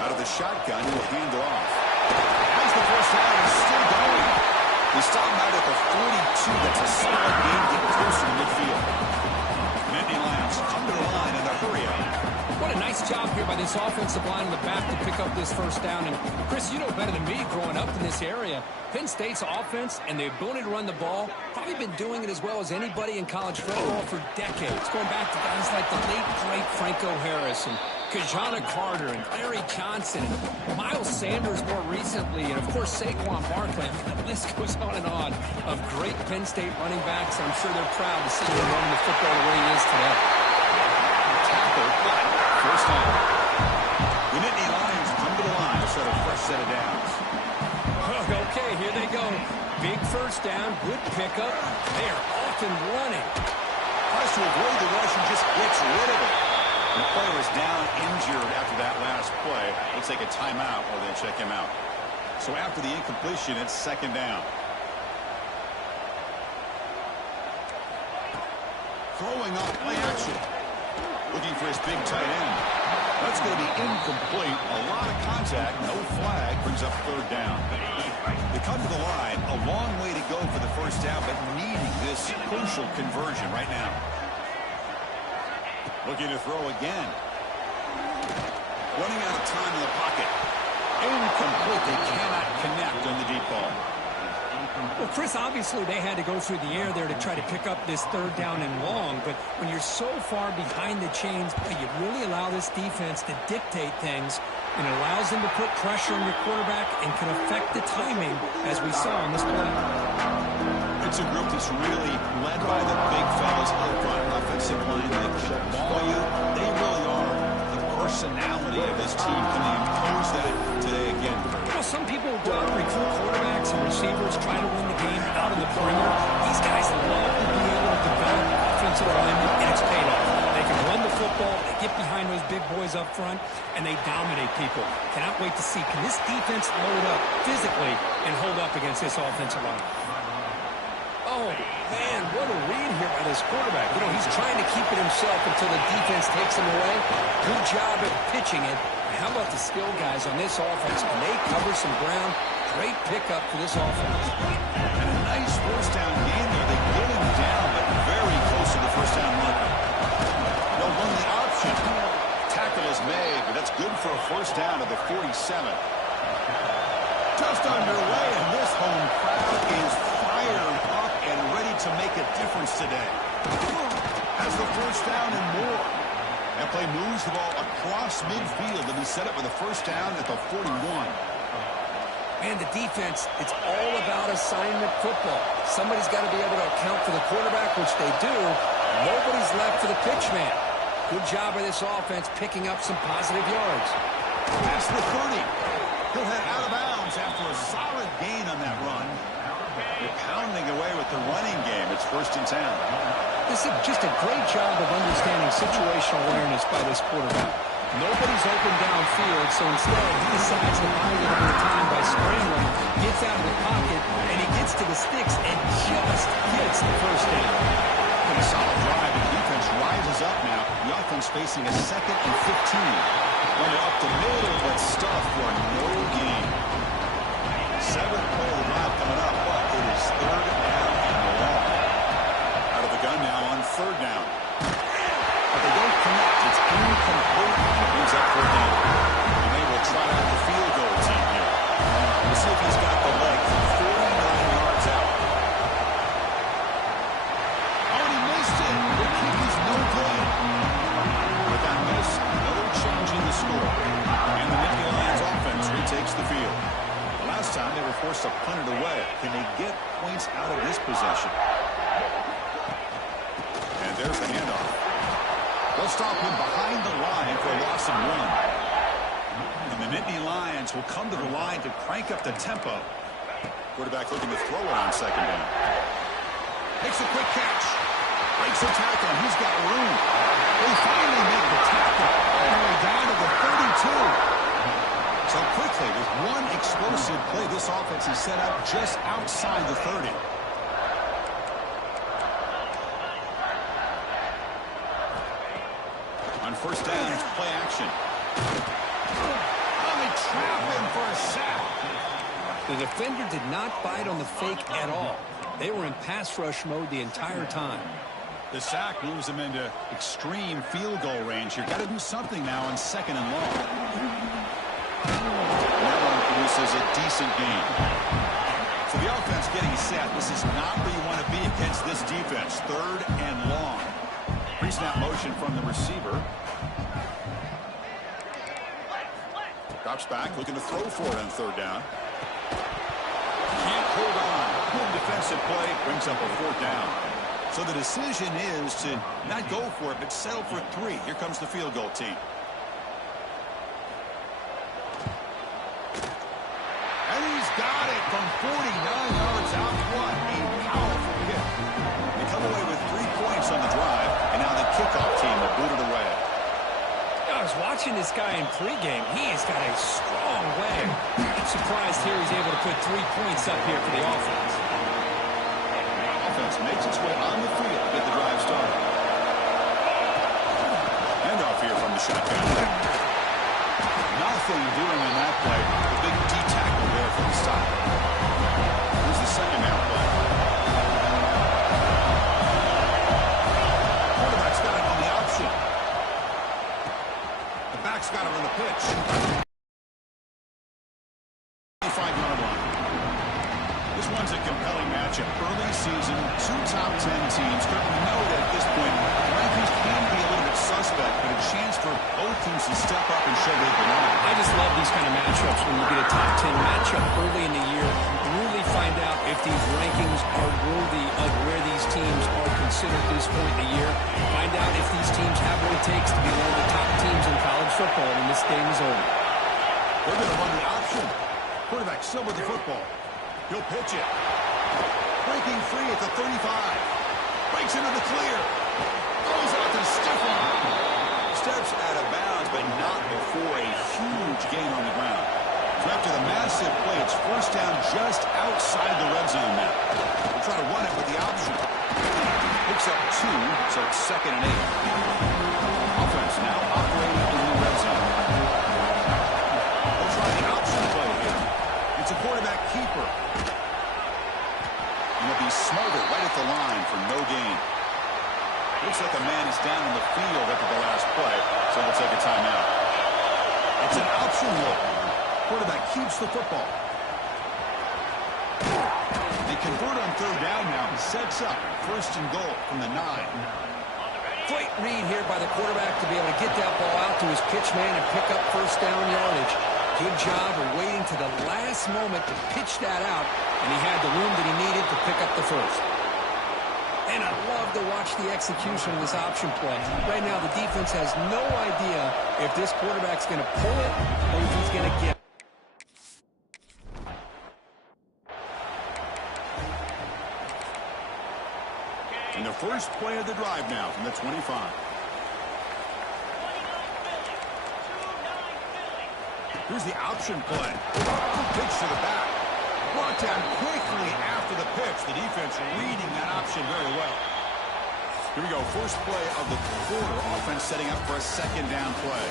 Out of the shotgun, he'll hand it off. Has the first down and still going. We stop him out at the 42. That's a solid gain, getting closer to midfield. Nittany Lions come to the line in a hurry up. What a nice job here by this offensive line in the back to pick up this first down. And, Chris, you know better than me growing up in this area. Penn State's offense and the ability to run the ball, probably been doing it as well as anybody in college football for decades. Going back to guys like the late, great Franco Harris and Kajana Carter and Larry Johnson and Miles Sanders more recently. And, of course, Saquon Barkley. The list goes on and on of great Penn State running backs. I'm sure they're proud to see him running the football the way he is today. First down. The Nittany Lions come to the line to start a fresh set of downs. Okay, here they go. Big first down, good pickup. They are off and running. Tries to avoid the rush and just gets rid of it. And the player is down injured after that last play. They'll take a timeout or they'll check him out. So after the incompletion, it's second down. Throwing off play action. Looking for his big tight end. That's going to be incomplete. A lot of contact. No flag. Brings up third down. They come to the line. A long way to go for the first down, but needing this crucial conversion right now. Looking to throw again. Running out of time in the pocket. Incomplete. They cannot connect on the deep ball. Well, Chris, obviously they had to go through the air there to try to pick up this third down and long, but when you're so far behind the chains, you really allow this defense to dictate things, and it allows them to put pressure on your quarterback and can affect the timing, as we saw on this play. It's a group that's really led by the big fellas up front. Offensive line, the volume, they really are the personality of this team. Can they impose that today again? Well, some people go out and recruit quarterbacks and receivers, try to win the game out of the perimeter. These guys love to be able to develop offensive linemen, and it's paid off. They can run the football, they get behind those big boys up front, and they dominate people. Cannot wait to see, can this defense load up physically and hold up against this offensive line? Oh, man, what a read here by this quarterback. You know, he's trying to keep it himself until the defense takes him away. Good job at pitching it. How about the skill guys on this offense? Can they cover some ground? Great pickup for this offense. And a nice first down gain there. They get him down, but very close to the first down marker. They'll run the option. Tackle is made, but that's good for a first down at the 47. Just underway, and this home crowd is fired up and ready to make a difference today. Has the first down and more. That play moves the ball across midfield and he set up with a first down at the 41. Man, the defense, it's all about assignment football. Somebody's got to be able to account for the quarterback, which they do. Nobody's left for the pitch man. Good job by this offense picking up some positive yards. That's the 30. He'll head out of bounds after a solid gain on that run. They're pounding away with the running game. It's 1st and 10. This is just a great job of understanding situational awareness by this quarterback. Nobody's open downfield, so instead he decides to buy a little bit of time by scrambling, gets out of the pocket, and he gets to the sticks and just gets the first down. And a solid drive, and the defense rises up now. The offense facing a 2nd and 15. Run it up the middle, but stuff for no gain. 7th play of the drive coming up, but it is 3rd down and long. Out of the gun now on 3rd down. But they don't connect. It's incomplete. It brings up 4th down. And they will try out the field goal team here. We'll see if he's got the leg from 49 yards out. Oh, and he missed it. The kick is no good. With that miss, no change in the score. And the Nittany Lions offense retakes the field. The last time they were forced to punt it away. Can they get points out of this possession? And there's the handoff. They'll stop him behind the line for a loss of 1. And the Nittany Lions will come to the line to crank up the tempo. Quarterback looking to throw it on 2nd down. Makes a quick catch. Breaks a tackle, and he's got room. They finally make the tackle all the way down to the 32. So quickly, with one explosive play, this offense is set up just outside the 30. On 1st down, it's play action. The defender did not bite on the fake at all. They were in pass rush mode the entire time. The sack moves them into extreme field goal range. You've got to do something now on 2nd and long. That one produces a decent gain. So the offense getting set. This is not where you want to be against this defense. 3rd and long. Pre-snap motion from the receiver. Drops back, looking to throw for it on 3rd down. Can't hold on. Good defensive play. Brings up a 4th down. So the decision is to not go for it, but settle for 3. Here comes the field goal team. And he's got it from 49 yards out front. A powerful kick. They come away with 3 points on the drive, and now the kickoff team will boot it away. I was watching this guy in pregame. He has got a strong leg. I'm surprised here he's able to put 3 points up here for the offense. Offense makes its way on the field to get the drive started. Handoff here from the shotgun. Nothing doing on that play. The big D tackle there for the stop. Here's the 2nd down play. Quarterback's got it on the option. The back's got it on the pitch. 25-yard line. This one's a compelling matchup. Early season, 2 top 10 teams. We know that at this point, rankings can be a little bit suspect, but a chance for both teams to step up and show they belong. I just love these kind of matchups when you get a top 10 matchup early in the year. Really find out if these rankings are worthy of where these teams are considered at this point in the year. Find out if these teams have what it takes to be one of the top teams in college football when this game is over. They're going to run the option. Quarterback still with the football. He'll pitch it. Breaking free at the 35. Breaks into the clear. Throws out to Stephen. Steps out of bounds, but not before a huge gain on the ground. So after the massive play, it's 1st down just outside the red zone now. We'll try to run it with the option. Picks up 2, so it's 2nd and 8. Offense now operating in the red zone. We'll try the option play here. It's a quarterback keeper. And it'll be smothered right at the line for no gain. Looks like a man is down in the field after the last play, so we'll take a timeout. It's an option look. Quarterback keeps the football. They convert on 3rd down now and sets up 1st and goal from the 9. Great read here by the quarterback to be able to get that ball out to his pitch man and pick up 1st down yardage. Good job of waiting to the last moment to pitch that out, and he had the room that he needed to pick up the 1st. And I love to watch the execution of this option play. Right now, the defense has no idea if this quarterback's going to pull it or if he's going to get it. And the first play of the drive now from the 25. Here's the option play. Pitch to the back. Brought down quickly after the pitch. The defense reading that option very well. Here we go. First play of the quarter. Offense setting up for a 2nd down play.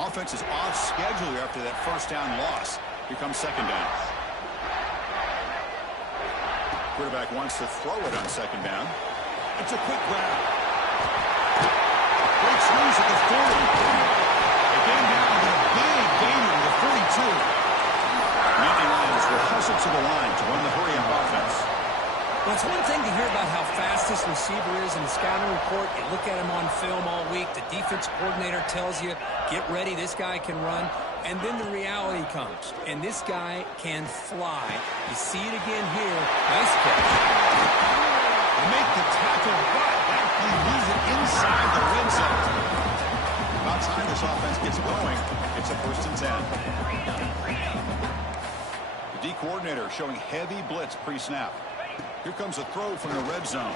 Offense is off schedule after that 1st down loss. Here comes 2nd down. Quarterback wants to throw it on 2nd down. It's a quick grab. Breaks loose at the 40. Again down to a big gainer to the 42. Nittany Lions will hustle to the line to run the hurry-up offense. Well, it's one thing to hear about how fast this receiver is in the scouting report. You look at him on film all week. The defense coordinator tells you, get ready, this guy can run. And then the reality comes, and this guy can fly. You see it again here. Nice catch. They make the tackle, but actually leaves it inside the red zone. About time this offense gets going. It's a 1st and 10. The D coordinator showing heavy blitz pre-snap. Here comes a throw from the red zone.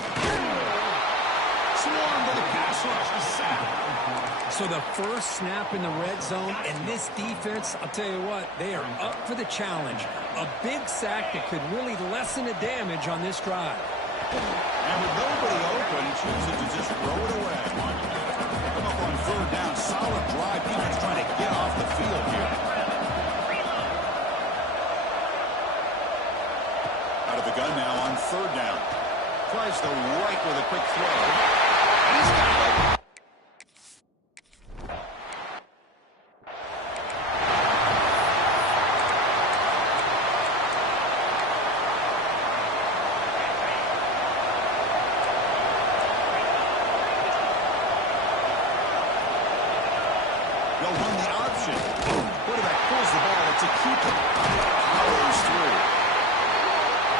Swarmed by the pass rush. A sack. So the first snap in the red zone, and this defense, I'll tell you what, they are up for the challenge. A big sack that could really lessen the damage on this drive. And with nobody open, he chooses to just throw it away. Come up on third down. Solid drive. Defense trying to get off the field here. Out of the gun now on third down. Tries the right with a quick throw. And he's got it. They'll run the option. Quarterback pulls the ball to keep it. Powers through.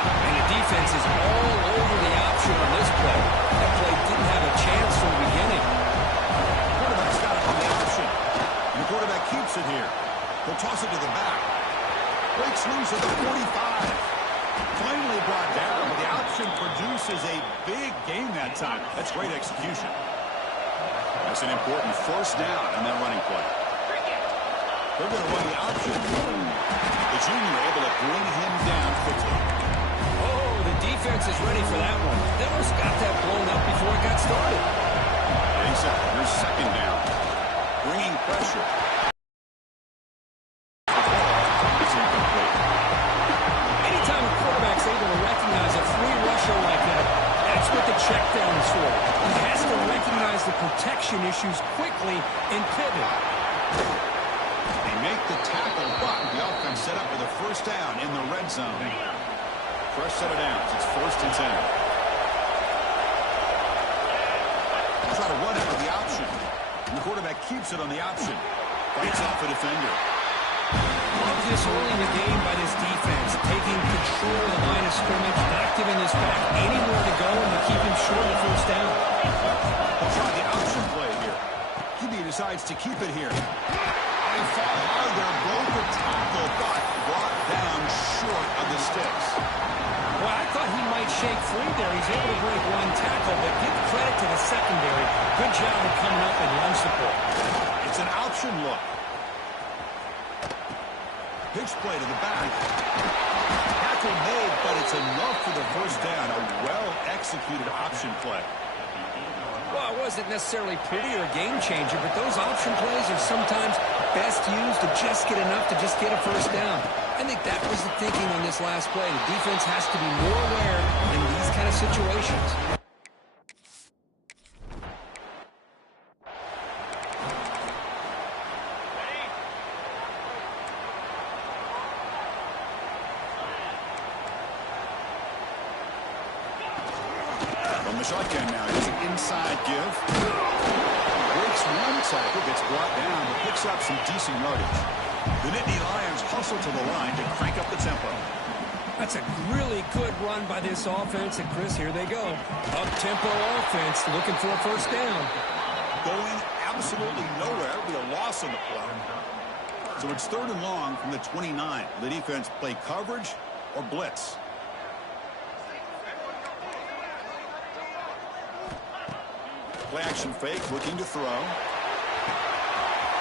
And the defense is all over the option on this play. That play didn't have a chance from the beginning. Quarterback's got it on the option. And the quarterback keeps it here. He'll toss it to the back. Breaks loose at the 45. Finally brought down, but the option produces a big gain that time. That's great execution. That's an important first down on that running play. They're going to run the option. The junior able to bring him down quickly. Oh, the defense is ready for that one. They almost got that blown up before it got started. Exactly. Here's second down. Bringing pressure. It's incomplete. Anytime a quarterback's able to recognize a free rusher like that, that's what the check down is for. He has to recognize the protection issues quickly and pivot. They make the tackle, but the offense set up with a first down in the red zone. Fresh set of downs. It's 1st and 10. They'll try to run it with the option. And the quarterback keeps it on the option. Fights off the defender. Love this early in the game by this defense, taking control of the line of scrimmage, not giving this back anywhere to go, and to keep him short of the first down. They'll try the option play here. QB decides to keep it here. They fall hard there, broke the tackle, but brought down short of the sticks. Well, I thought he might shake free there. He's able to break one tackle, but give credit to the secondary. Good job of coming up and run support. It's an option look. Pitch play to the back. Tackle made, but it's enough for the first down. A well-executed option play. Well, it wasn't necessarily pretty or a game changer, but those option plays are sometimes best used to just get enough to just get a first down. I think that was the thinking on this last play. The defense has to be more aware in these kind of situations. From the shotgun now, here's an inside give. Breaks one tackle, gets brought down, but picks up some decent yardage. The Nittany Lions hustle to the line to crank up the tempo. That's a really good run by this offense, and Chris, here they go. Up-tempo offense, looking for a first down. Going absolutely nowhere, be a loss on the play. So it's 3rd and long from the 29. The defense play coverage or blitz. Play action fake, looking to throw.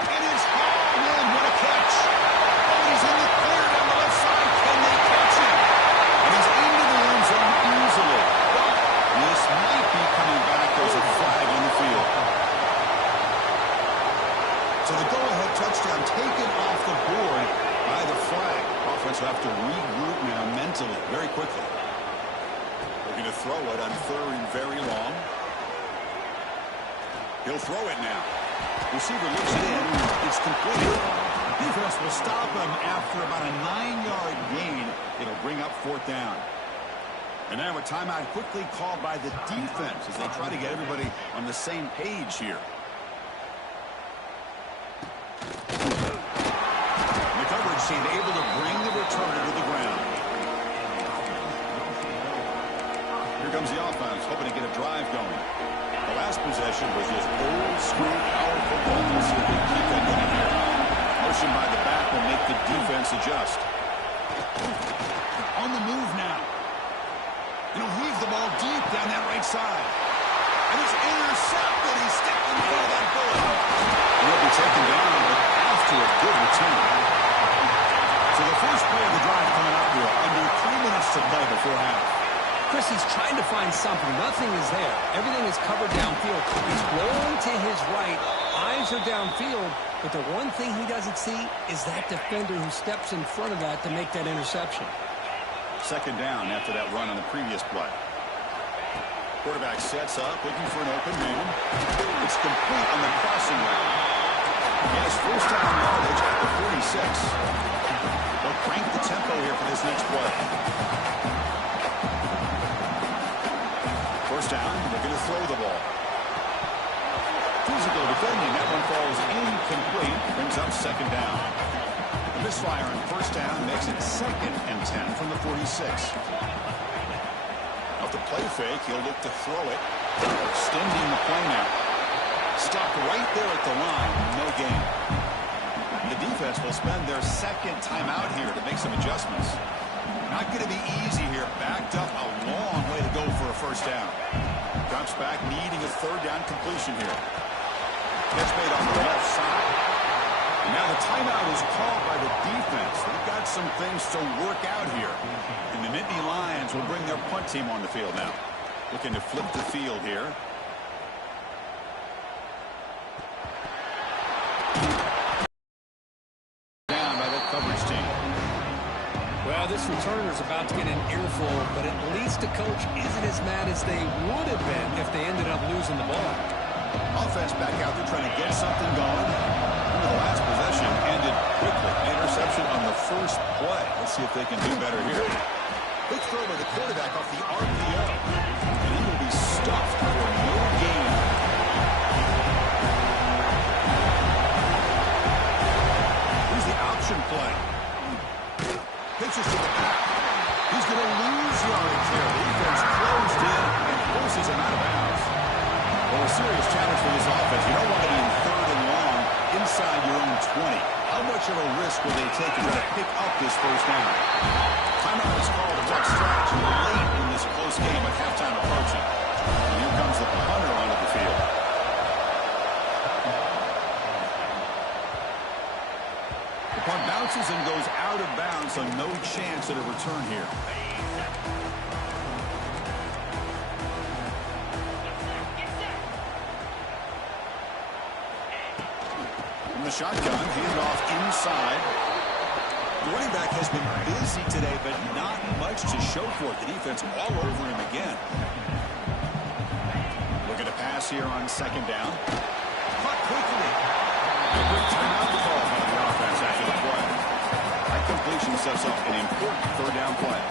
And it's hauled in. What a catch. Oh, he's in the clear down the left side. Can they catch him? And he's into the end zone easily. But this might be coming back. There's a flag on the field. So the go-ahead touchdown taken off the board by the flag. Offense will have to regroup now mentally very quickly. Looking to throw it on 3rd and very long. He'll throw it now. Receiver looks it in. It's complete. Defense will stop him after about a 9-yard gain. It'll bring up 4th down. And now a timeout quickly called by the defense as they try to get everybody on the same page here. The coverage team able to bring the returner to the ground. Here comes the offense, hoping to get a drive going. The last possession was just old-school power football. We'll see if they keep that going here. Motion by the back will make the defense adjust. On the move now. He'll heave the ball deep down that right side. And it's intercepted. He's stepped in front of that bullet. the 10. So the first play of the drive coming up here. Under 3 minutes to play before half. Chris, he's trying to find something. Nothing is there. Everything is covered downfield. He's rolling to his right. Eyes are downfield. But the one thing he doesn't see is that defender who steps in front of that to make that interception. Second down after that run on the previous play. Quarterback sets up, looking for an open man. It's complete on the crossing route. He has first down yardage at the 46. They'll crank the tempo here for this next play. First down, they're going to throw the ball. Physical defending, that one falls incomplete, brings up second down. The misfire on first down makes it 2nd and 10 from the 46. Off the play fake, he'll look to throw it, extending the play now. Stopped right there at the line, no gain. The defense will spend their second timeout here to make some adjustments. Not going to be easy here. Backed up a long way to go for a first down. Drops back, needing a third down completion here. Catch made on the left side. And now the timeout is called by the defense. They've got some things to work out here. And the Nittany Lions will bring their punt team on the field now. Looking to flip the field here. Coverage team. Well, this returner is about to get an earful, but at least the coach isn't as mad as they would have been if they ended up losing the ball. Offense back out there trying to get something going. The last possession ended quickly. Interception on the first play. Let's see if they can do better here. Quick throw by the quarterback off the RPO. And he will be stuffed for no gain. Play. Pitches to the back. He's going to lose yardage here. The defense closed in and forces him out of bounds. Well, a serious challenge for this offense. You don't want to be in 3rd and long inside your own 20. How much of a risk will they take to try to pick up this first down? Timeout is called. A tough stretch late in this close game with halftime approaching. And here comes the punter onto the field. Punt bounces and goes out of bounds, so no chance at a return here. From the shotgun, handoff inside. The running back has been busy today, but not much to show for it. The defense all over him again. Looking to pass here on second down. Caught quickly. A quick timeout to call by the offense after the play. That completion sets up an important third down play.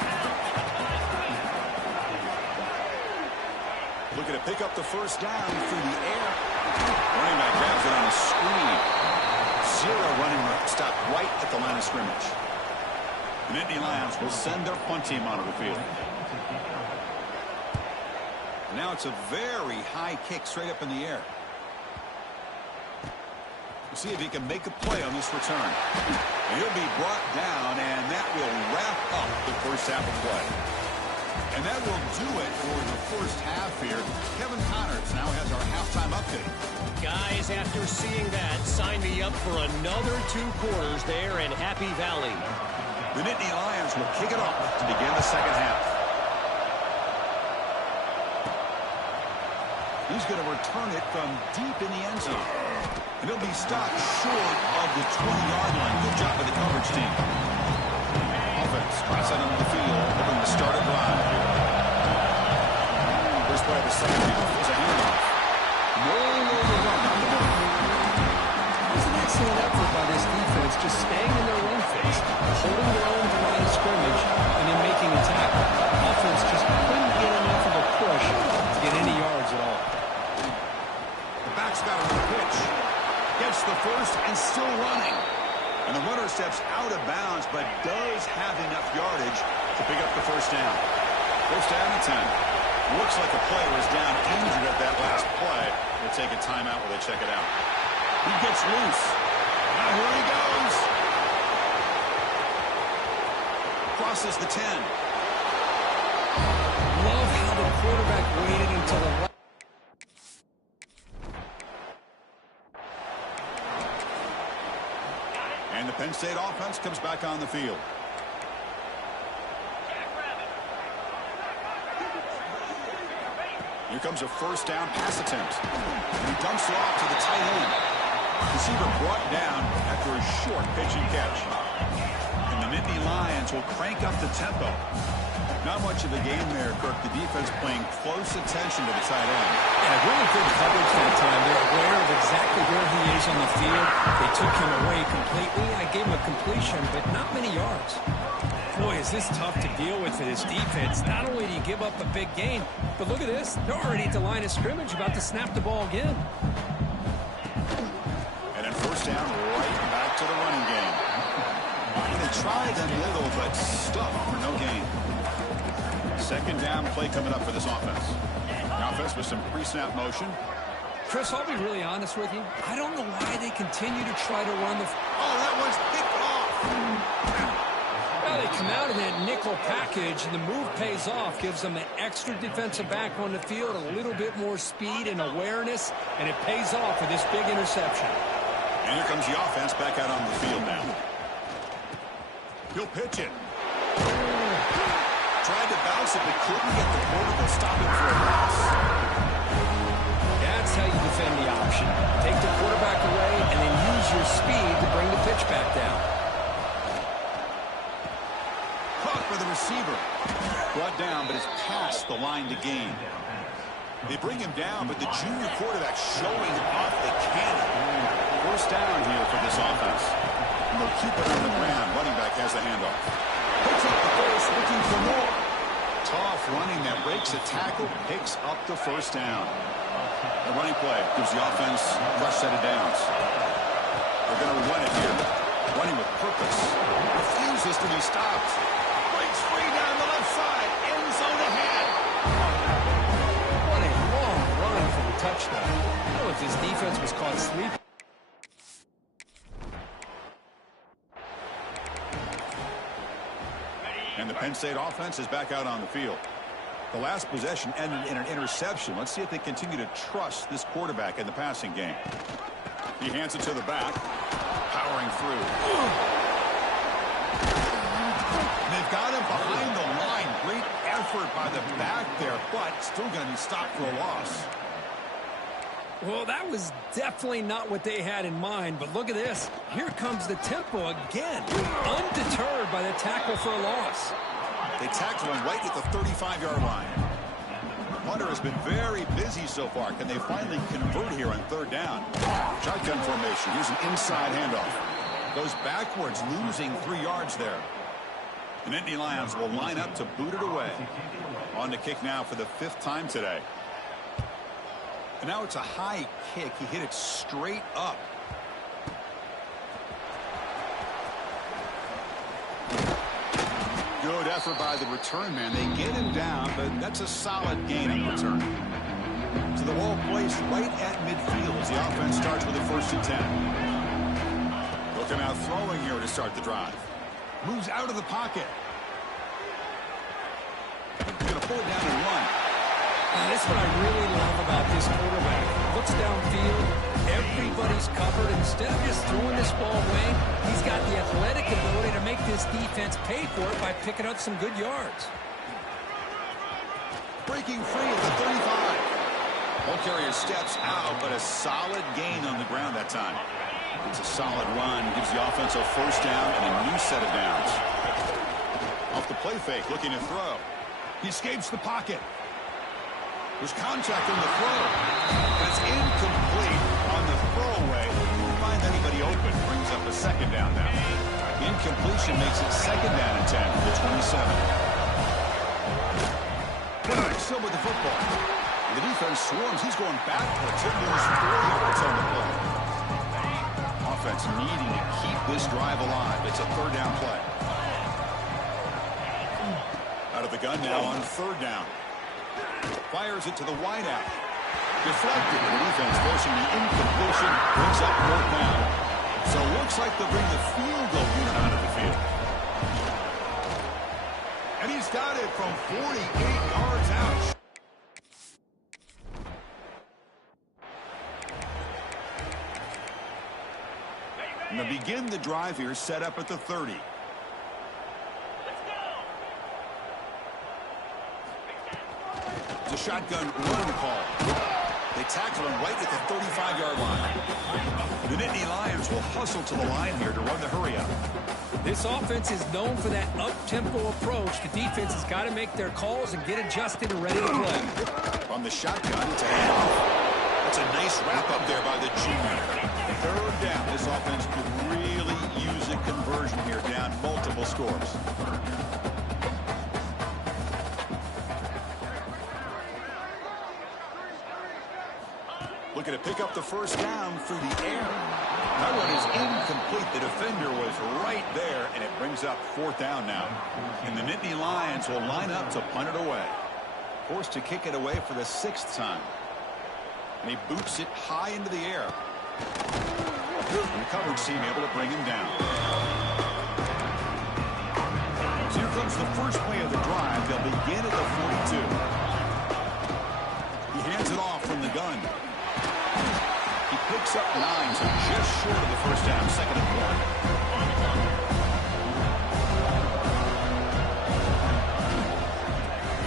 Looking to pick up the first down through the air. Running back grabs it on a screen. 0 running room. Stopped right at the line of scrimmage. The Nittany Lions will send their punt team onto the field. And now it's a very high kick straight up in the air. We'll see if he can make a play on this return. He'll be brought down, and that will wrap up the first half of play. And that will do it for the first half here. Kevin Connors now has our halftime update. Guys, after seeing that, sign me up for another 2 quarters there in Happy Valley. The Nittany Lions will kick it off to begin the second half. He's going to return it from deep in the end zone. And he'll be stopped short of the 20-yard line. Good job by the coverage team. Offense tries out on the field, hoping to start a drive here. First play of the second half is a handoff. No longer run on the middle. It was an excellent effort by this defense, just staying in their own face, holding their own line of scrimmage, and then making a tackle. Offense just couldn't get enough of a push to get any yards at all. The back's got him on the pitch. Gets the first and still running. And the runner steps out of bounds, but does have enough yardage to pick up the first down. First down and 10. Looks like a player is down injured at that last play. We'll take a timeout while they check it out. He gets loose. Now here he goes. Crosses the 10. Love how the quarterback waited until the And the Penn State offense comes back on the field. Here comes a first down pass attempt. And he dumps it off to the tight end. Receiver brought down after a short pitch and catch. And the Nittany Lions will crank up the tempo. Not much of a game there, Kirk. The defense paying close attention to the tight end. Yeah, really good coverage that time. They're aware of exactly where he is on the field. They took him away completely. I gave him a completion, but not many yards. Boy, is this tough to deal with for this defense. Not only do you give up a big gain, but look at this. They're already at the line of scrimmage, about to snap the ball again. And then first down, right back to the running game. They tried a little, but stuffed for no gain. Second down play coming up for this offense. The offense with some pre-snap motion. Chris, I'll be really honest with you. I don't know why they continue to try to run the... Oh, that one's picked off. Well, they come out in that nickel package, and the move pays off. Gives them an extra defensive back on the field, a little bit more speed and awareness, and it pays off for this big interception. And here comes the offense back out on the field now. He'll pitch it. Tried to bounce it, but couldn't get the quarterback to stop it for a loss. That's how you defend the option. Take the quarterback away, and then use your speed to bring the pitch back down. Caught by the receiver. Brought down, but it's past the line to gain. They bring him down, but the junior quarterback showing off the cannon. First down here for this offense. And they'll keep it on the ground. Running back has the handoff. Picks up the first, looking for more. Tough running that breaks a tackle, picks up the first down. The running play gives the offense a fresh set of downs. They're going to run it here. Running with purpose. Refuses to be stopped. Breaks free down the left side. End zone ahead. What a long run for the touchdown. I don't know if this defense was caught sleeping. And the Penn State offense is back out on the field. The last possession ended in an interception. Let's see if they continue to trust this quarterback in the passing game. He hands it to the back. Powering through. They've got him behind the line. Great effort by the back there, but still going to be stopped for a loss. Well, that was definitely not what they had in mind, but look at this. Here comes the tempo again. Undeterred by the tackle for a loss. They tackle him right at the 35-yard line. Hunter has been very busy so far. Can they finally convert here on third down? Shotgun formation. Here's an inside handoff. Goes backwards, losing 3 yards there. The Nittany Lions will line up to boot it away. On to kick now for the 5th time today. And now it's a high kick. He hit it straight up. Good effort by the return man. They get him down, but that's a solid gain on the return. So the ball placed right at midfield as the offense starts with a 1st and 10. Looking out throwing here to start the drive. Moves out of the pocket. He's going to pull it down and run. Now, that's what I really love about this quarterback. Looks downfield, everybody's covered. Instead of just throwing this ball away, he's got the athletic ability to make this defense pay for it by picking up some good yards. Breaking free at the 35. Ball carrier steps out, but a solid gain on the ground that time. It's a solid run, gives the offense a 1st down and a new set of downs. Off the play fake, looking to throw. He escapes the pocket. There's contact on the throw. And it's incomplete on the throwaway. Couldn't find anybody open. Brings up a 2nd down now. Incompletion makes it 2nd down and 10 to the 27. Quarterback still with the football. The defense swarms. He's going backwards. He'll lose 4 yards on the play. Offense needing to keep this drive alive. It's a 3rd down play. Out of the gun now on 3rd down. Fires it to the wideout. Deflected. The defense forcing the incompletion. Brings up 4th down. So it looks like they'll bring the field goal unit out of the field. And he's got it from 48 yards out. And to begin the drive here, set up at the 30. It's a shotgun run call. They tackle him right at the 35-yard line. The Nittany Lions will hustle to the line here to run the hurry-up. This offense is known for that up-tempo approach. The defense has got to make their calls and get adjusted and ready to play. From the shotgun to handoff. That's a nice wrap-up there by the junior. Third down. This offense could really use a conversion here, down multiple scores. Looking to pick up the first down through the air. That one is incomplete. The defender was right there, and it brings up fourth down now. And the Nittany Lions will line up to punt it away. Forced to kick it away for the 6th time. And he boots it high into the air. And the coverage team able to bring him down. So here comes the first play of the drive. They'll begin at the 42. He hands it off from the gun. He picks up 9, so just short of the first down, 2nd and 1.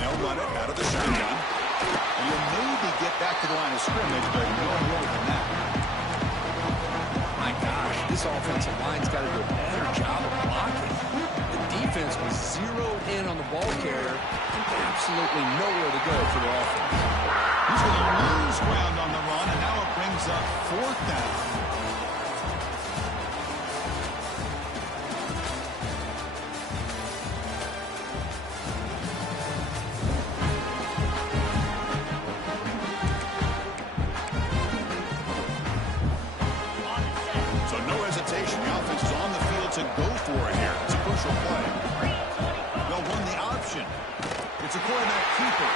They'll run it out of the shotgun. And you'll maybe get back to the line of scrimmage, but no more than that. My gosh, this offensive line's got to do a better job of blocking. The defense was zeroed in on the ball carrier and absolutely nowhere to go for the offense. He's going to lose ground on the run, and now it brings up 4th down. So no hesitation. The offense is on the field to go for it here. It's a crucial play. They'll run the option. It's a quarterback keeper.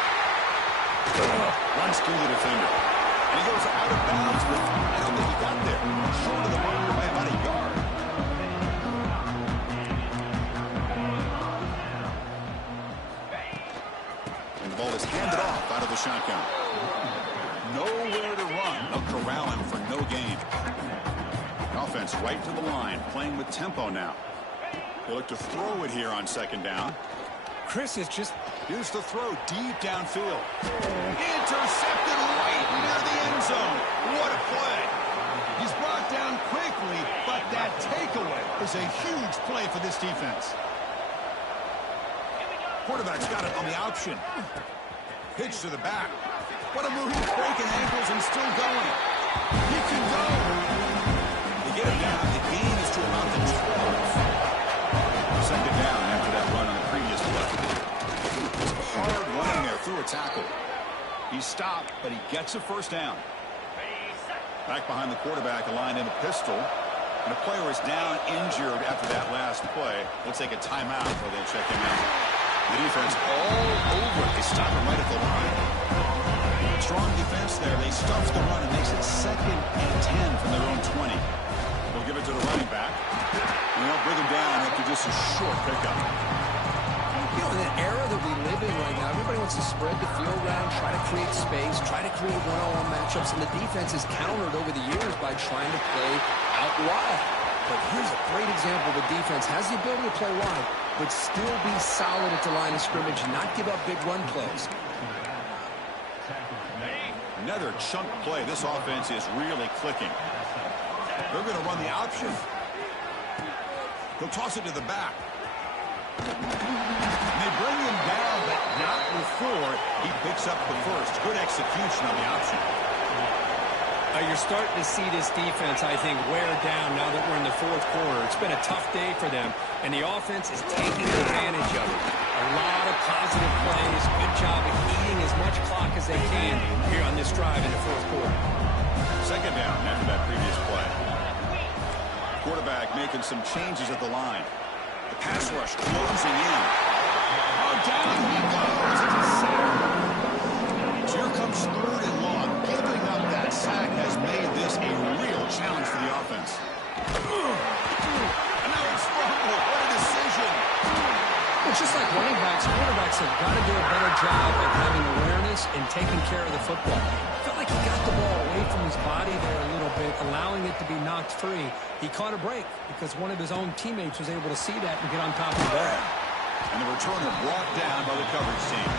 Runs through the defender. And he goes out of bounds, but I don't think he got there. Short of the marker by about a yard. And the ball is handed off out of the shotgun. Nowhere to run. They'll corral him for no gain. Offense right to the line, playing with tempo now. They look to throw it here on 2nd down. Chris is just... Here's the throw deep downfield. Intercepted right near the end zone. What a play. He's brought down quickly, but that takeaway is a huge play for this defense. Quarterback's got it on the option. Pitch to the back. What a move. Breaking ankles and still going. He can go. They get him down. The gain is to about the 12. 2nd down after that run on the previous play. Hard running there through a tackle. He stopped, but he gets a first down. Back behind the quarterback, a line in a pistol. And a player is down injured after that last play. They'll take a timeout before they check him out. The defense all over it. They stop him right at the line. Strong defense there. They stuff the run and makes it 2nd and 10 from their own 20. They'll give it to the running back. And they'll bring him down after just a short pickup. You know, in the era that we live in right now, everybody wants to spread the field around, try to create space, try to create one-on-one matchups, and the defense is countered over the years by trying to play out wide. But here's a great example. The defense has the ability to play wide, but still be solid at the line of scrimmage and not give up big run plays. Another chunk play. This offense is really clicking. They're going to run the option. He'll toss it to the back. And they bring him down, but not before he picks up the first. Good execution on the option. You're starting to see this defense, I think, wear down now that we're in the 4th quarter. It's been a tough day for them, and the offense is taking advantage of it. A lot of positive plays. Good job of eating as much clock as they can here on this drive in the 4th quarter. 2nd down after that previous play. Quarterback making some changes at the line. The pass rush closing in. Oh, down he goes. It's a sack. So here comes 3rd and long. Giving up that sack has made this a real challenge for the offense. And now it's fumbled. What a decision. Well, just like running backs, quarterbacks have got to do a better job of having awareness and taking care of the football. I felt like He got the ball away from his body there a little bit, allowing it to be knocked free. He caught a break because one of his own teammates was able to see that and get on top of the ball. And the returner brought down by the coverage team.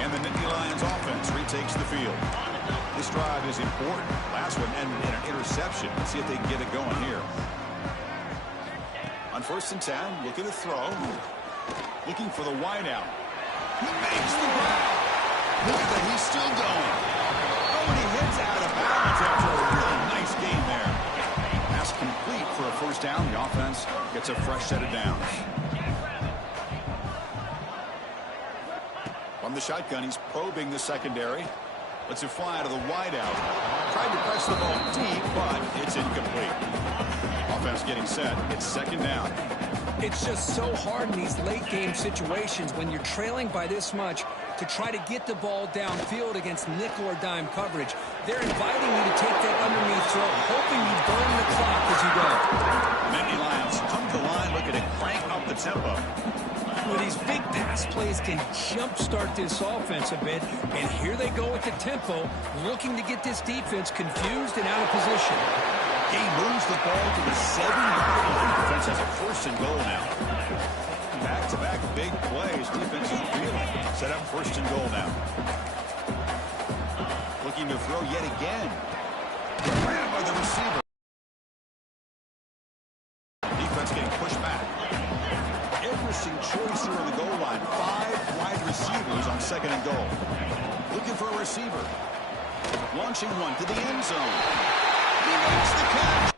And the Nittany Lions offense retakes the field. This drive is important. Last one ended in an interception. Let's see if they can get it going here. On 1st and 10, looking to throw. Looking for the wideout. He makes the grab. Look at that, he's still going. Oh, and he hits out of bounds after a really nice game there. Pass complete for a first down. The offense gets a fresh set of downs. From the shotgun, he's probing the secondary. Lets it fly to the wideout. Tried to press the ball deep, but it's incomplete. Offense getting set. It's 2nd down. It's just so hard in these late-game situations when you're trailing by this much to try to get the ball downfield against nickel or dime coverage. They're inviting you to take that underneath throw, hoping you burn the clock as you go. Nittany Lions come to the line looking to crank up the tempo. Well, these big pass plays can jumpstart this offense a bit, and here they go with the tempo, looking to get this defense confused and out of position. He moves the ball to the 7-yard line. Defense has a 1st and goal now. Back-to-back big plays. Defense is reeling. Set up 1st and goal now. Looking to throw yet again. Grabbed by the receiver. Defense getting pushed back. Interesting choice here on the goal line. 5 wide receivers on 2nd and goal. Looking for a receiver. Launching one to the end zone. He makes the catch.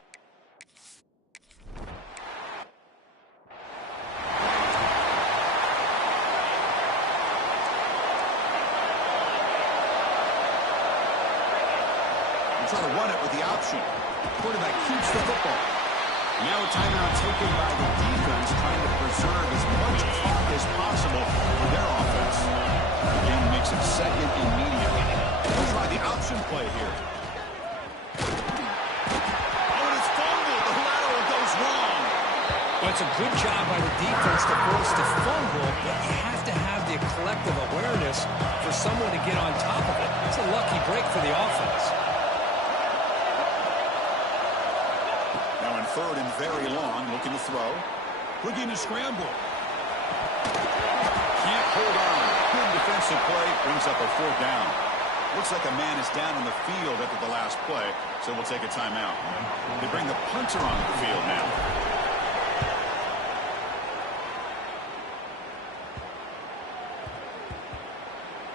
Try to run it with the option. Quarterback keeps the football. Now a timeout taken by the defense, trying to preserve as much clock as possible for their offense. Again, makes it 2nd immediately. They'll try the option play here. Oh, and it's fumbled. The lateral goes wrong. Well, it's a good job by the defense to force the fumble, but you have to have the collective awareness for someone to get on top of it. It's a lucky break for the offense. 3rd and very long, looking to throw. Looking to scramble. Can't hold on. Good defensive play. Brings up a 4th down. Looks like a man is down on the field after the last play, so we'll take a timeout. They bring the punter on the field now.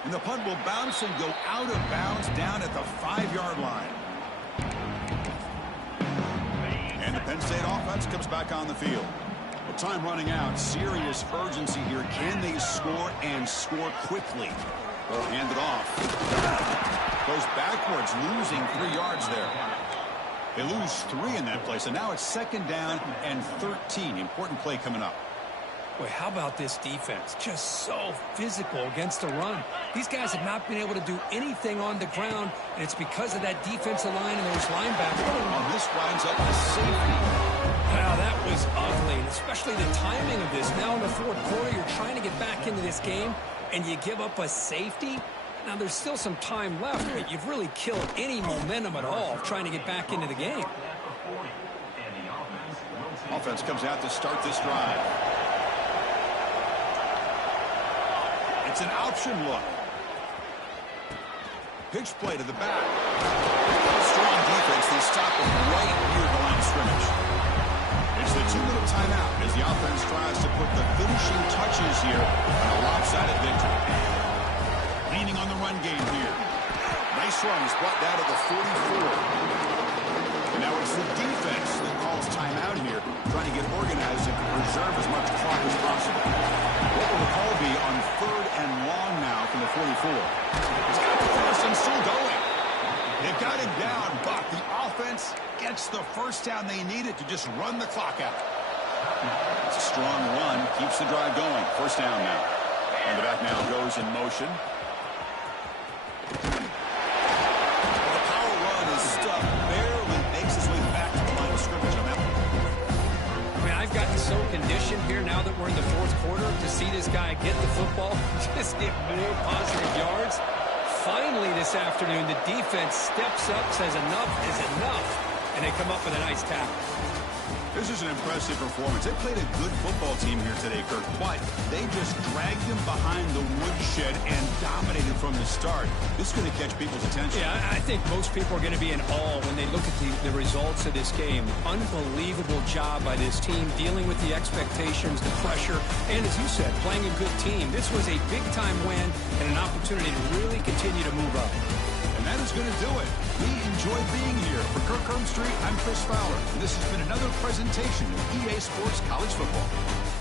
And the punt will bounce and go out of bounds down at the 5-yard line. And the Penn State offense comes back on the field. With time running out, serious urgency here. Can they score and score quickly? They'll hand it off. Goes backwards, losing 3 yards there. They lose 3 in that play, so now it's 2nd down and 13. Important play coming up. Boy, how about this defense? Just so physical against the run. These guys have not been able to do anything on the ground, and it's because of that defensive line and those linebackers. Well, this winds up with safety. Wow, that was ugly, especially the timing of this. Now in the 4th quarter, you're trying to get back into this game, and you give up a safety. Now, there's still some time left, but you've really killed any momentum at all of trying to get back into the game. Offense comes out to start this drive. It's an option look. Pitch play to the back. Strong defense. They stop him right near the line of scrimmage. It's the 2-minute timeout as the offense tries to put the finishing touches here on a lopsided victory. Leaning on the run game here. Nice run. He's brought down to the 44. And now it's the defense that calls timeout here, trying to get organized and preserve as much clock as possible. What will the call be on 3rd and long now from the 44? He's got the first and still going. They've got him down, but the offense gets the first down they needed to just run the clock out. It's a strong run, keeps the drive going. 1st down now. And the back now goes in motion. The power run is stuck. Barely makes his way back to the line of scrimmage on that one. I mean, I've gotten so conditioned here now that we're in the fourth quarter to see this guy get the football, just get more positive yards. Finally this afternoon, the defense steps up, says enough is enough, and they come up with a nice tackle. This is an impressive performance. They played a good football team here today, Kirk, but they just dragged them behind the woodshed and dominated from the start. This is going to catch people's attention. Yeah, I think most people are going to be in awe when they look at the results of this game. Unbelievable job by this team dealing with the expectations, the pressure, and as you said, playing a good team. This was a big-time win and an opportunity to really continue to move up. And that is going to do it. We enjoy being here. For Kirk Herbstreit, I'm Chris Fowler, and this has been another presentation of EA Sports College Football.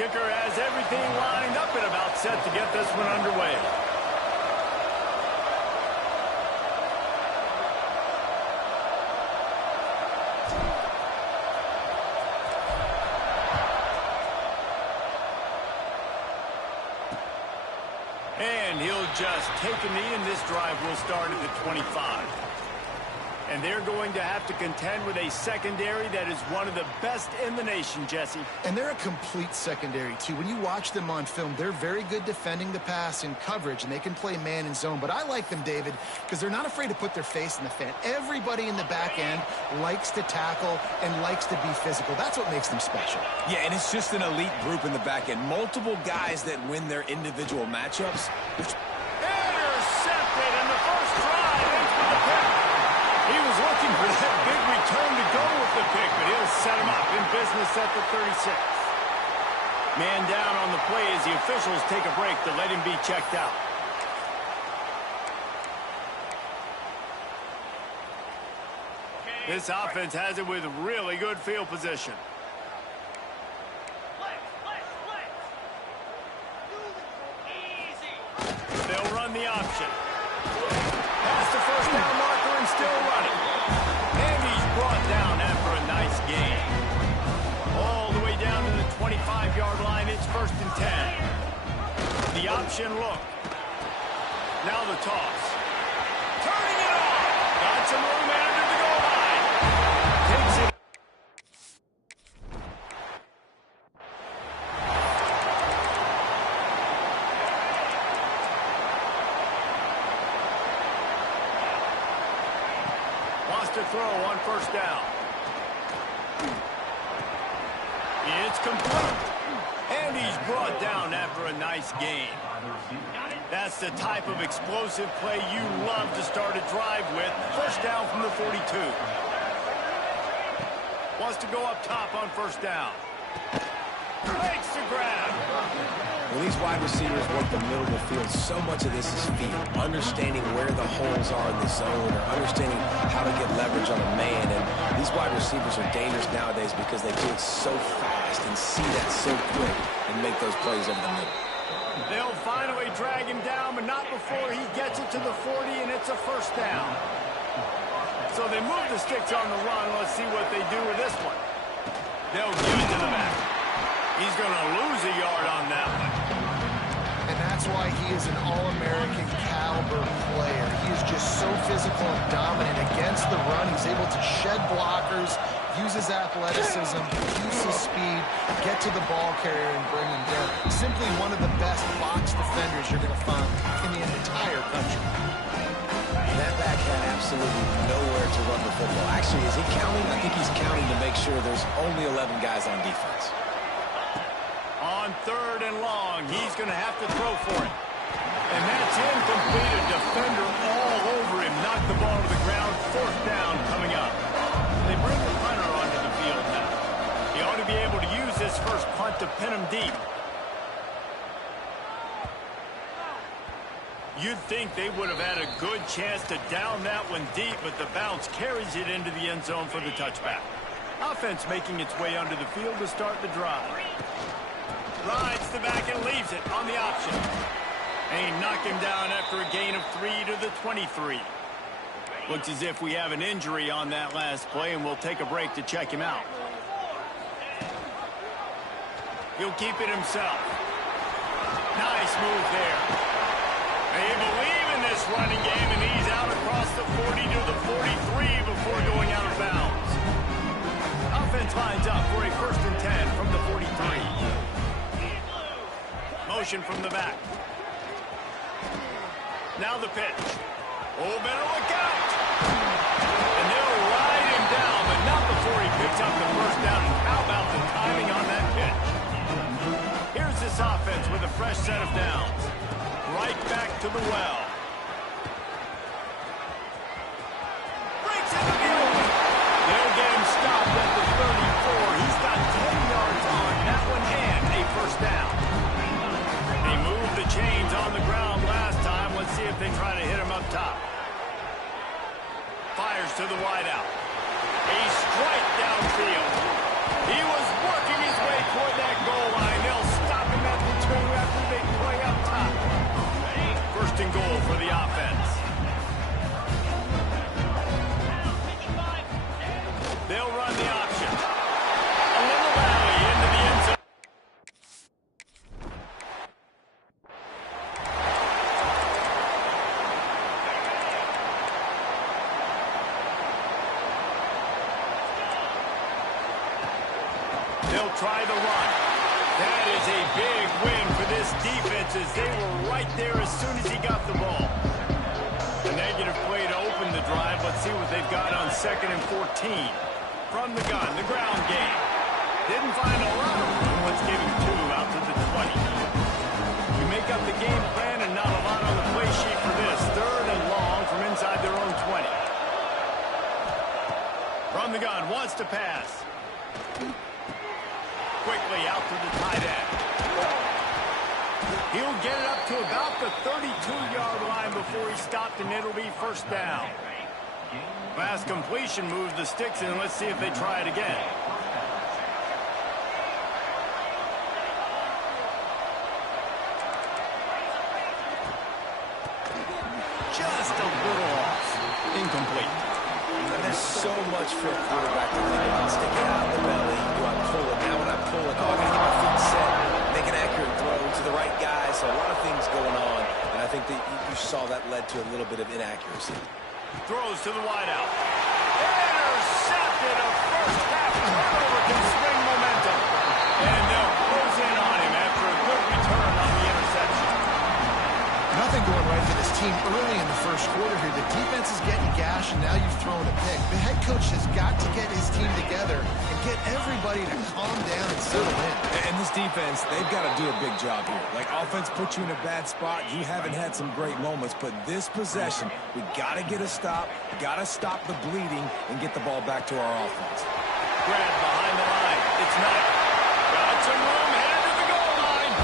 Kicker has everything lined up and about set to get this one underway. And he'll just take a knee, and this drive will start at the 25. And they're going to have to contend with a secondary that is one of the best in the nation, Jesse. And they're a complete secondary, too. When you watch them on film, they're very good defending the pass in coverage, and they can play man and zone. But I like them, David, because they're not afraid to put their face in the fan. Everybody in the back end likes to tackle and likes to be physical. That's what makes them special. Yeah, and it's just an elite group in the back end. Multiple guys that win their individual matchups. Intercepted, and the first drive ends with the pick. set him up in business at the 36. Man down on the play as the officials take a break to let him be checked out. This offense has it with really good field position. They'll run the option. Past the first down marker and still running. And he's brought down after a nice gain. All the way down to the 25-yard line. It's 1st and 10. The option look. Now the toss. Turning it on. Got some room under the goal line. Takes it. Wants to throw on 1st down. It's complete. And he's brought down after a nice gain. That's the type of explosive play you love to start a drive with. 1st down from the 42. Wants to go up top on 1st down. Makes the grab. When these wide receivers work the middle of the field, so much of this is feel. Understanding where the holes are in the zone or understanding how to get leverage on a man. And these wide receivers are dangerous nowadays because they do it so fast and see that so quick and make those plays over the middle. They'll finally drag him down, but not before he gets it to the 40, and it's a 1st down. So they move the sticks on the run. Let's see what they do with this one. They'll give it to the back. He's going to lose a yard on that one. And that's why he is an All-American caliber player. He is just so physical and dominant against the run. He's able to shed blockers, use his athleticism, use his speed, get to the ball carrier and bring him down. Simply one of the best box defenders you're going to find in the entire country. That back had absolutely nowhere to run the football. Actually, is he counting? I think he's counting to make sure there's only 11 guys on defense. On 3rd and long, he's going to have to throw for it. And that's incomplete. A defender all over him. Knocked the ball to the ground. 4th down coming up. They bring the punter onto the field now. He ought to be able to use this first punt to pin him deep. You'd think they would have had a good chance to down that one deep, but the bounce carries it into the end zone for the touchback. Offense making its way onto the field to start the drive. Rides the back and leaves it on the option. And he knocked him down after a gain of 3 to the 23. Looks as if we have an injury on that last play, and we'll take a break to check him out. He'll keep it himself. Nice move there. They believe in this running game, and he's out across the 40 to the 43 before going out of bounds. Offense lines up for a 1st and 10 from the 43. Motion from the back. Now the pitch. Oh, better look out. And they'll ride him down, but not before he picks up the 1st down. And how about the timing on that pitch? Here's this offense with a fresh set of downs. Right back to the well. Breaks into the open. They'll get him stopped at the 34. He's got 10 yards on that one and a 1st down. They moved the chains on the ground last time. Let's see if they try to hit him up top. Fires to the wideout. A strike downfield. He was working his way toward that goal line. They'll stop him at the 2 after they play up top. 1st and goal for the offense. They'll run the option. A little rally into the end zone. They'll try the run. That is a big win for this defense as they were right there as soon as he got the ball. A negative play to open the drive. Let's see what they've got on 2nd and 14. From the gun, the ground game. Didn't find a lot of room. Let's give him 2 out to the 20. You make up the game plan and not a lot on the play sheet for this. 3rd and long from inside their own 20. From the gun, wants to pass. Quickly out to the tight end. He'll get it up to about the 32-yard line before he stopped, and it'll be first down. Last completion moves the sticks in. Let's see if they try it again. Just a little off. Incomplete. And there's so much for a quarterback to think about. Sticking out of the belly. Do I pull it? Now when I pull it, oh, I got to get my feet set. Make an accurate throw to the right guy. So a lot of things going on. And I think that you saw that led to a little bit of inaccuracy. Throws to the wideout. Intercepted. A first half turnover can swing momentum. And they'll close in on him after a good return on the interception. Nothing going right for this team early in the first quarter here. The defense is getting gashed, and now you've thrown a pick. The head coach has got to get his team together and get everybody to calm down and settle in. And this defense, they've got to do a big job here. Like, offense put you in a bad spot. You haven't had some great moments, but this possession, we got to get a stop, got to stop the bleeding, and get the ball back to our offense. Grab behind the line. It's Knight. Got some room, headed to the goal line.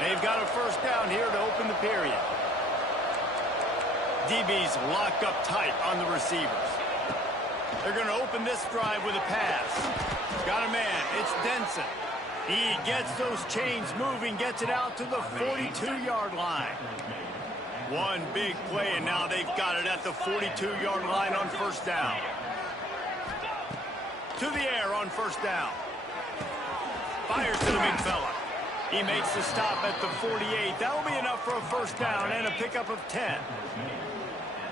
They've got a first down here to open the period. DB's locked up tight on the receivers. They're going to open this drive with a pass. Got a man. It's Denson. He gets those chains moving, gets it out to the 42-yard line. One big play, and now they've got it at the 42-yard line on first down. To the air on first down. Fires to the big fella. He makes the stop at the 48. That'll be enough for a first down and a pickup of 10.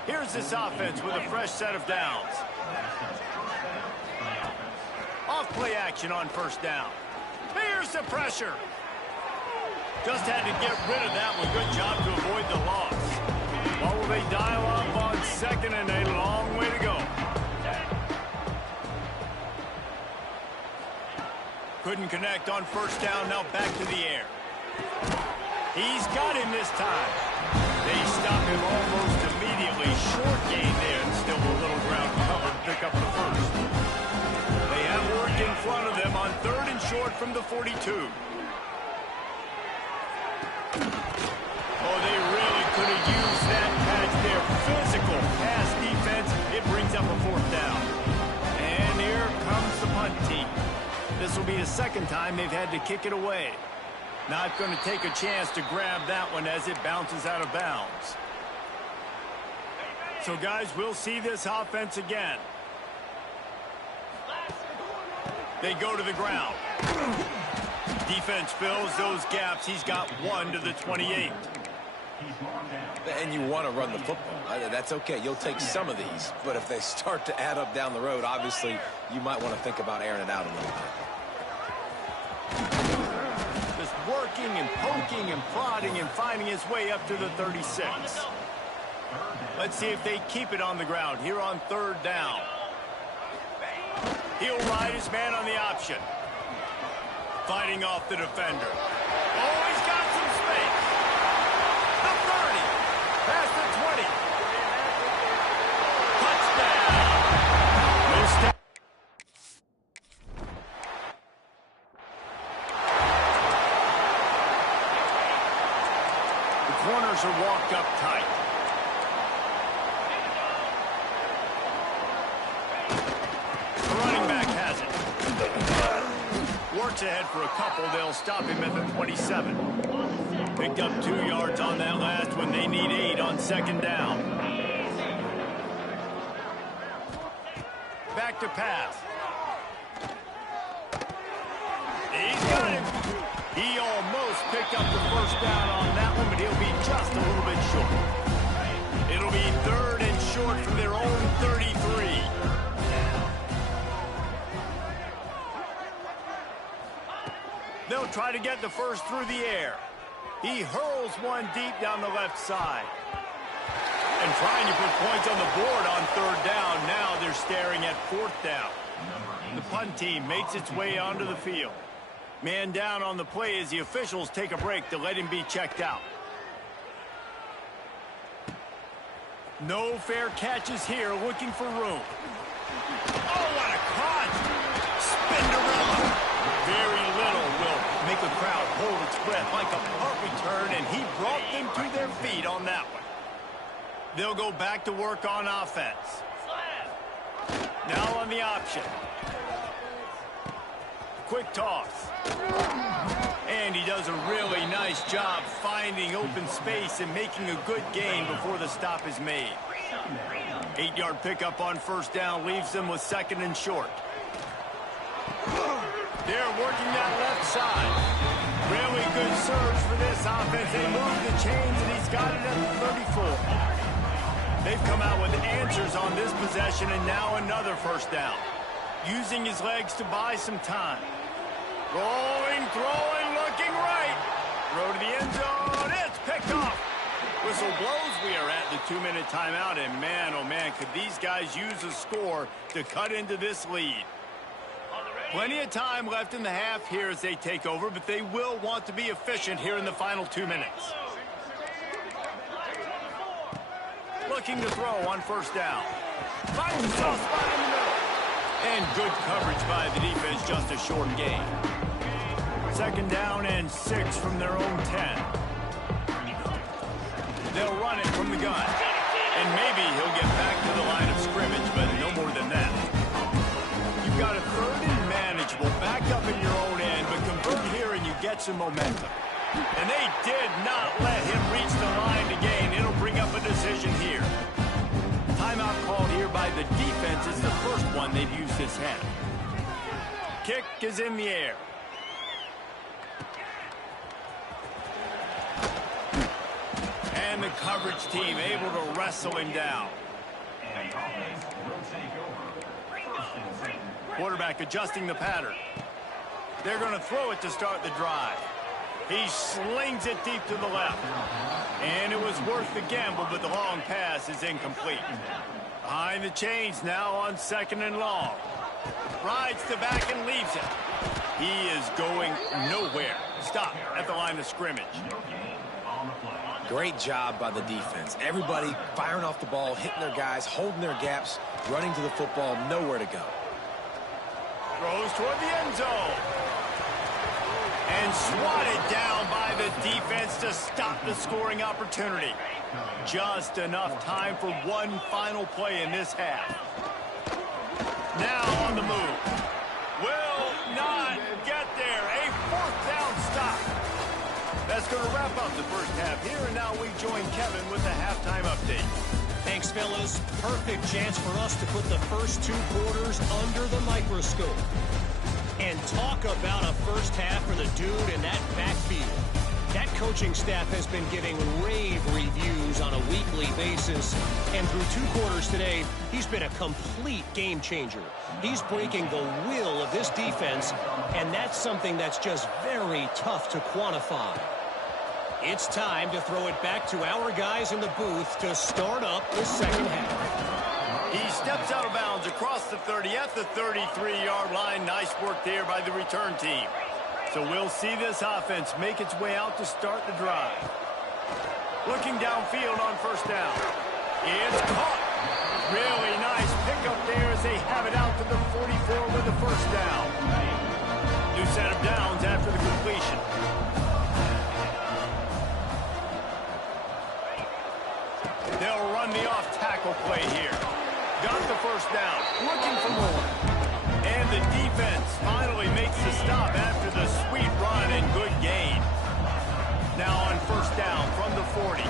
Here's this offense with a fresh set of downs. Off play action on first down. Here's the pressure. Just had to get rid of that one. Good job to avoid the loss. What will they dial up on second, and a long way to go. Couldn't connect on first down. Now back to the air. He's got him this time. They stop him almost immediately. Short gain there, and still a little ground cover to pick up the first. They have work in front of them on third and short from the 42. Oh, they really could have used that patch there. Physical pass defense. It brings up a fourth down. And here comes the punt team. This will be the second time they've had to kick it away. Not going to take a chance to grab that one as it bounces out of bounds. So, guys, we'll see this offense again. They go to the ground. Defense fills those gaps. He's got one to the 28. And you want to run the football. That's okay. You'll take some of these. But if they start to add up down the road, obviously, you might want to think about airing it out a little bit. Just working and poking and prodding and finding his way up to the 36. Let's see if they keep it on the ground here on third down. He'll ride his man on the option. Fighting off the defender. Oh, he's got some space. The 30. Past the 20. Touchdown. No step. The corners are walked up tight. The running back has it. Works ahead for a couple. They'll stop him at the 27. Picked up 2 yards on that last one. They need 8 on second down. Back to pass. He's got him. He almost picked up the first down on that one, but he'll be just a little bit short. It'll be third and short from their own 33. They'll try to get the first through the air. He hurls one deep down the left side. And trying to put points on the board on third down. Now they're staring at fourth down. The punt team makes its way onto the field. Man down on the play as the officials take a break to let him be checked out. No fair catches here, looking for room. Oh, what a crunch! Spinderella. Very little will make a crowd hold its breath like a punt return, and he brought them to their feet on that one. They'll go back to work on offense. Now on the option. Quick toss. And he does a really nice job finding open space and making a good gain before the stop is made. 8-yard pickup on first down leaves them with 2nd and short. They're working that left side. Really good surge for this offense. They move the chains, and he's got it at the 34. They've come out with answers on this possession, and now another first down. Using his legs to buy some time. Rolling, throwing, looking right. Throw to the end zone. It's picked off. Whistle blows. We are at the 2-minute timeout, and man, oh man, could these guys use a score to cut into this lead. Plenty of time left in the half here as they take over, but they will want to be efficient here in the final 2 minutes. Looking to throw on first down. Finds a soft spot in the middle. And good coverage by the defense, just a short gain. 2nd down and 6 from their own 10. They'll run it from the gun. And maybe he'll get back to the line of scrimmage, but no more than that. You've got a 3rd and manageable, back up in your own end, but convert here and you get some momentum. And they did not let him reach the line to gain. It'll bring up a decision here. Timeout called here by the defense is the first one they've used this half. Kick is in the air. And the coverage team able to wrestle him down. Quarterback adjusting the pattern. They're going to throw it to start the drive. He slings it deep to the left. And it was worth the gamble, but the long pass is incomplete. Behind the chains now on 2nd and long. Rides the back and leaves it. He is going nowhere. Stop at the line of scrimmage. Great job by the defense. Everybody firing off the ball, hitting their guys, holding their gaps, running to the football, nowhere to go. Throws toward the end zone. And swatted down by the defense to stop the scoring opportunity. Just enough time for one final play in this half. Now on the move. Will not get there. A 4th down stop. That's going to wrap up the first half here, and now we join Kevin with the halftime update. Thanks, fellas. Perfect chance for us to put the first 2 quarters under the microscope. And talk about a first half for the dude in that backfield. That coaching staff has been giving rave reviews on a weekly basis. And through 2 quarters today, he's been a complete game changer. He's breaking the will of this defense, and that's something that's just very tough to quantify. It's time to throw it back to our guys in the booth to start up the second half. He steps out of bounds across the 30 at the 33-yard line. Nice work there by the return team. So we'll see this offense make its way out to start the drive. Looking downfield on first down. It's caught. Really nice pickup there as they have it out to the 44 with the first down. New set of downs after the completion. They'll run the off-tackle play here. Got the first down. Looking for more. And the defense finally makes the stop after the sweet run and good gain. Now on first down from the 40.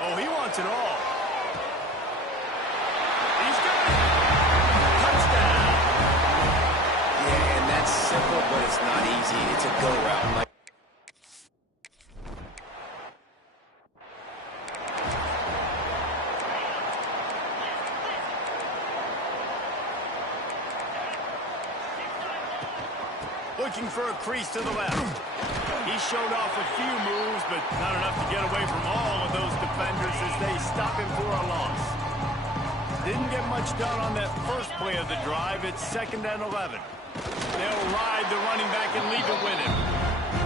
Oh, he wants it all. He's got it. Touchdown. Yeah, and that's simple, but it's not easy. It's a go route. Looking for a crease to the left. He showed off a few moves, but not enough to get away from all of those defenders as they stop him for a loss. Didn't get much done on that first play of the drive. It's 2nd and 11. They'll ride the running back and leave it with him.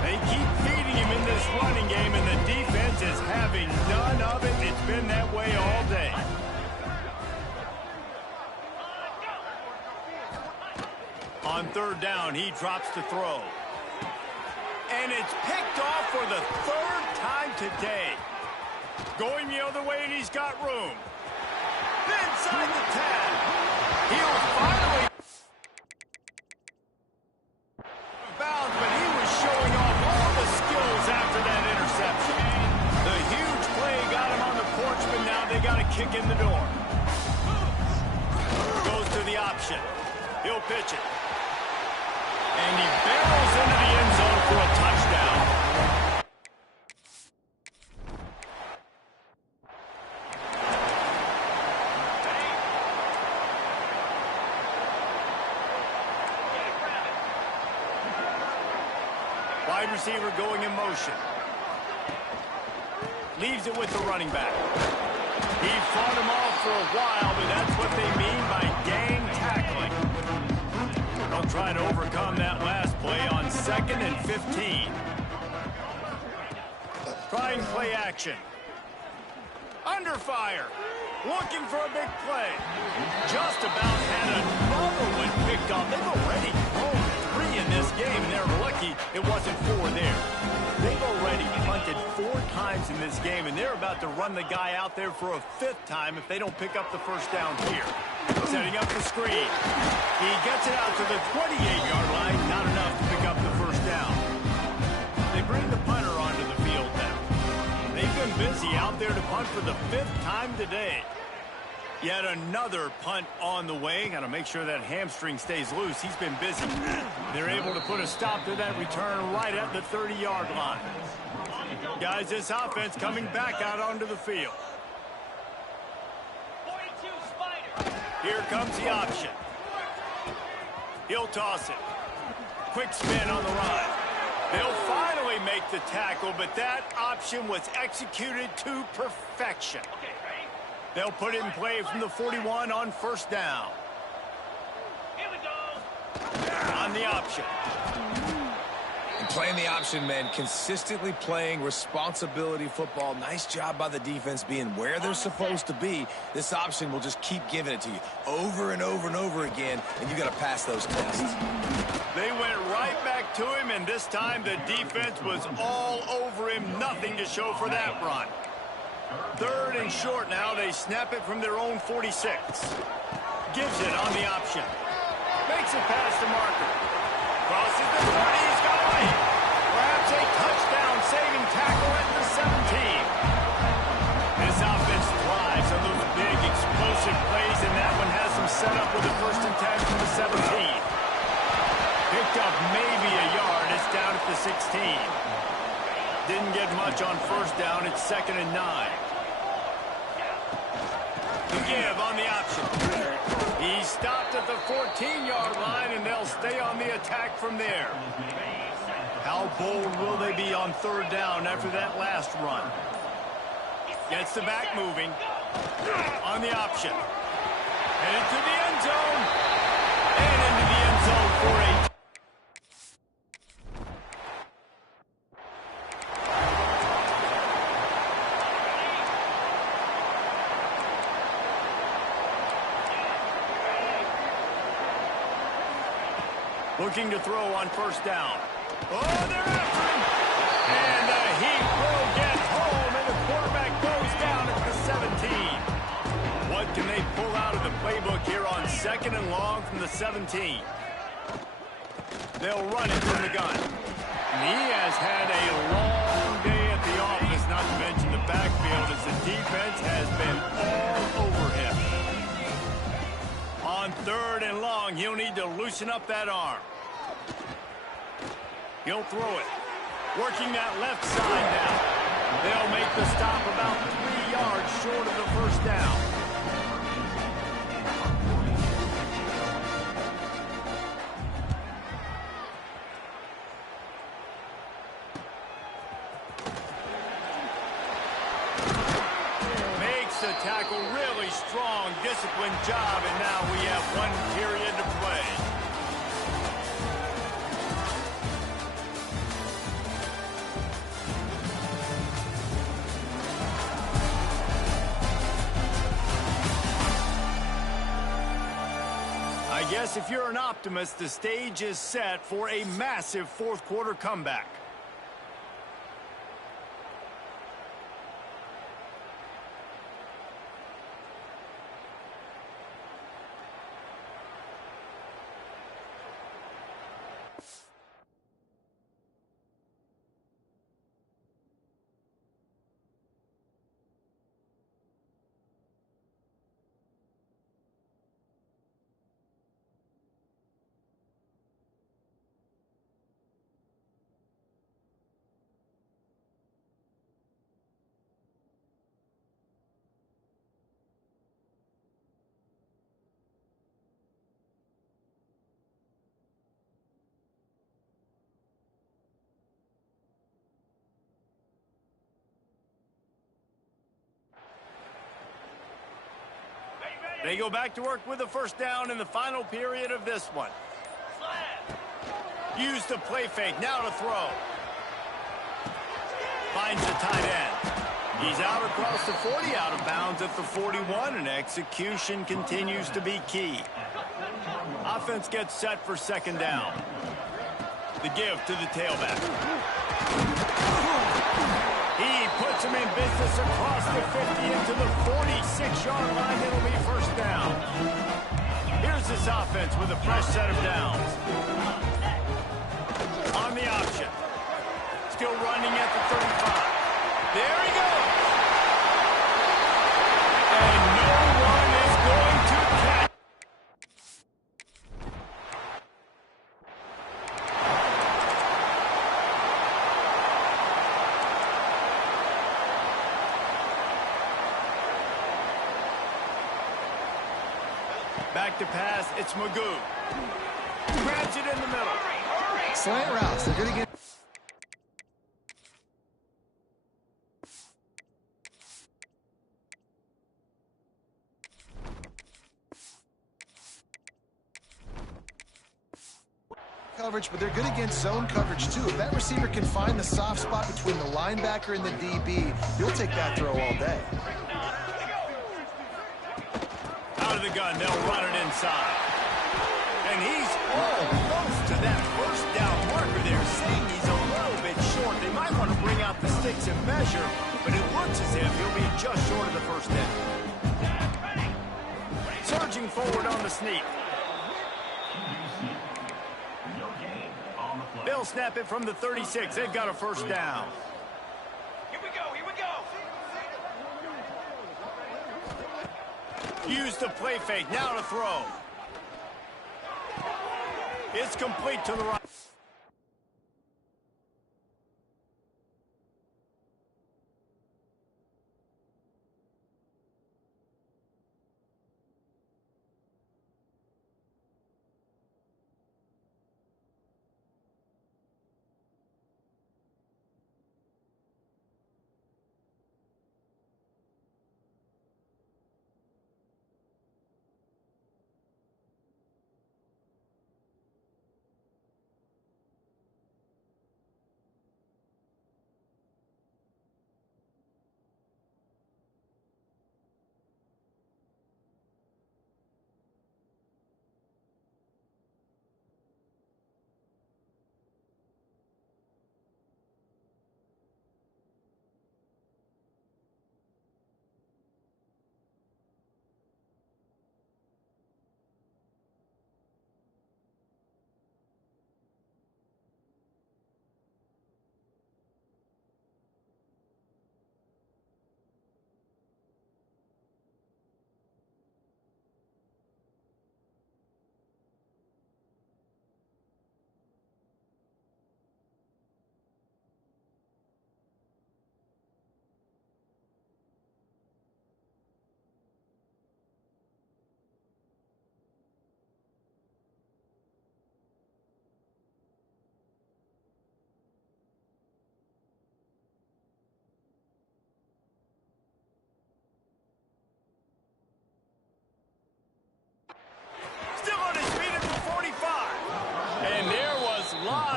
They keep feeding him in this running game, and the defense is having none of it. It's been that way all day. On third down, he drops to throw. And it's picked off for the third time today. Going the other way, and he's got room. Inside the 10. He'll finally bounds, but he was showing off all the skills after that interception. The huge play got him on the porch, but now they got a kick in the door. Goes to the option. He'll pitch it. And he barrels into the end zone for a touchdown. Wide receiver going in motion. Leaves it with the running back. He fought him off for a while, but that's what they mean by gang tackling. They'll try to overcome that last play on 2nd and 15. Trying play action. Under fire. Looking for a big play. Just about had another one picked off. They've already thrown 3 in this game, and they're lucky it wasn't 4 there. They've already punted 4 times in this game, and they're about to run the guy out there for a 5th time if they don't pick up the first down here. Setting up the screen. He gets it out to the 28-yard line. Not enough to pick up the first down. They bring the punter onto the field now. They've been busy out there to punt for the 5th time today. Yet another punt on the way. Got to make sure that hamstring stays loose. He's been busy. They're able to put a stop to that return right at the 30-yard line. Guys, this offense coming back out onto the field. Here comes the option. He'll toss it. Quick spin on the run. They'll finally make the tackle, but that option was executed to perfection. They'll put it in play from the 41 on first down. Here we go. On the option. And playing the option, man, consistently playing responsibility football. Nice job by the defense being where they're supposed to be. This option will just keep giving it to you over and over and over again, and you got to pass those tests. They went right back to him, and this time the defense was all over him. Nothing to show for that run. 3rd and short now. They snap it from their own 46. Gives it on the option. Makes it past the marker. Crosses the 40. He's got away. Perhaps a touchdown-saving tackle at the 17. This offense thrives on those big, explosive plays, and that one has them set up with a 1st and 10 from the 17. Picked up maybe a yard. It's down at the 16. Didn't get much on first down. It's 2nd and 9. To give on the option. He stopped at the 14-yard line, and they'll stay on the attack from there. How bold will they be on 3rd down after that last run? Gets the back moving. On the option. Headed to the end zone. And into the end zone for a looking to throw on first down. Oh, they're after him. And he will get home, and the quarterback goes down at the 17. What can they pull out of the playbook here on 2nd and long from the 17? They'll run it from the gun. And he has had a long day at the office, not to mention the backfield, as the defense has been all over him. On 3rd and long, he'll need to loosen up that arm. He'll throw it. Working that left side now. They'll make the stop about 3 yards short of the first down. Makes the tackle really strong, disciplined job, and now we have 1 period to play. Yes, if you're an optimist, the stage is set for a massive fourth-quarter comeback. They go back to work with a first down in the final period of this one. Use the play fake, now to throw. Finds the tight end. He's out across the 40, out of bounds at the 41, and execution continues to be key. Offense gets set for second down. The give to the tailback. He puts him in business across the 50 into the 46-yard line. It'll be first down. Here's this offense with a fresh set of downs. On the option. Still running at the 35. There he goes. And no one is going to catch. Back to pass, it's Magoo. Grabs it in the middle. Slant routes, they're going to get... coverage, but they're good against zone coverage too. If that receiver can find the soft spot between the linebacker and the DB, you'll take that throw all day. Out of the gun, they'll run it inside. And he's almost to that first down marker there, saying he's a little bit short. They might want to bring out the sticks and measure, but it looks as if he'll be just short of the first down. Surging forward on the sneak. They'll snap it from the 36. They've got a first down. Here we go, here we go. Use the play fake, now to throw. It's complete to the right.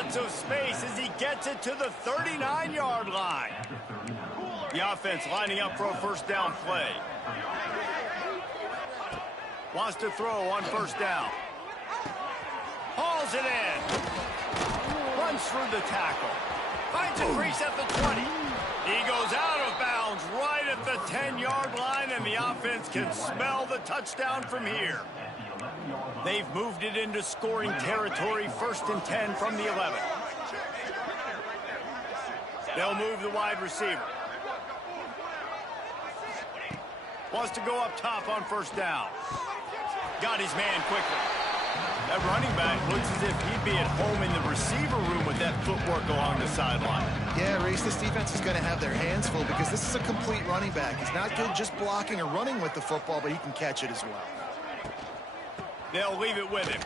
Of space as he gets it to the 39-yard line. The offense lining up for a first down play. Wants to throw on first down. Hauls it in. Runs through the tackle. Finds a crease at the 20. He goes out of bounds right at the 10-yard line, and the offense can smell the touchdown from here. They've moved it into scoring territory, 1st and 10 from the 11. They'll move the wide receiver. Wants to go up top on 1st down. Got his man quickly. That running back looks as if he'd be at home in the receiver room with that footwork along the sideline. Yeah, Reese, this defense is going to have their hands full because this is a complete running back. He's not good just blocking or running with the football, but he can catch it as well. They'll leave it with him.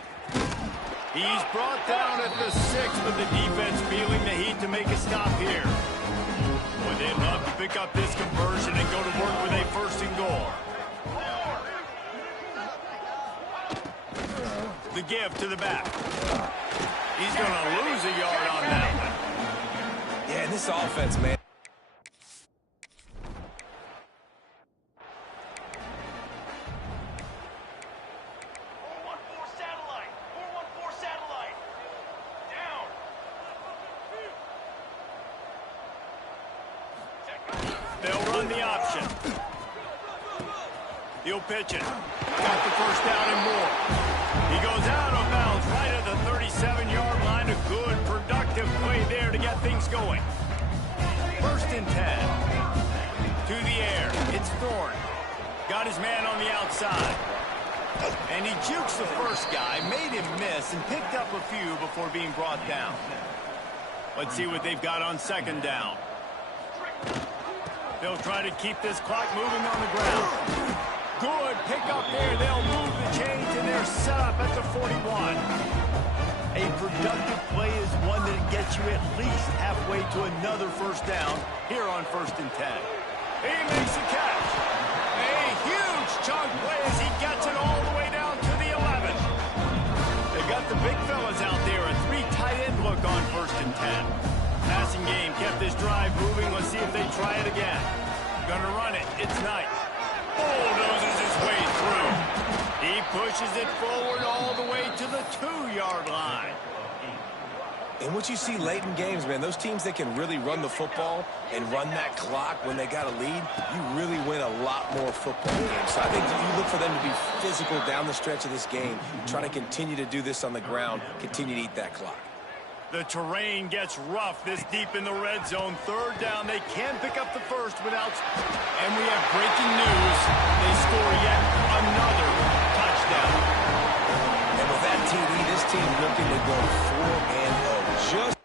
He's brought down at the 6, but the defense feeling the heat to make a stop here. Boy, they'd love to pick up this conversion and go to work with a 1st and goal. The give to the back. He's going to lose a yard on that one. Yeah, and this offense, man. They'll run the option. He'll pitch it. Got the 1st down and more. He goes out of bounds right at the 37-yard line. A good, productive play there to get things going. 1st and 10. To the air. It's Thorne. Got his man on the outside. And he jukes the 1st guy, made him miss, and picked up a few before being brought down. Let's see what they've got on 2nd down. They'll try to keep this clock moving on the ground. Good pick up there. They'll move the chains, and they're set up at the 41. A productive play is one that gets you at least halfway to another 1st down here on 1st and 10. He makes a catch. A huge chunk play as he gets it all the way down to the 11. They've got the big fellas out there. A 3 tight end look on 1st and 10. Passing game kept this drive moving. Let's see if they try it again. Gonna run it. It's Knight. Bulldozes his way through. He pushes it forward all the way to the 2-yard line. And what you see late in games, man, those teams that can really run the football and run that clock when they got a lead, you really win a lot more football games. So I think you look for them to be physical down the stretch of this game, try to continue to do this on the ground, continue to eat that clock. The terrain gets rough this deep in the red zone. 3rd down. They can pick up the 1st without... And we have breaking news. They score yet another touchdown. And with that TD, this team looking to go 4-0. Just...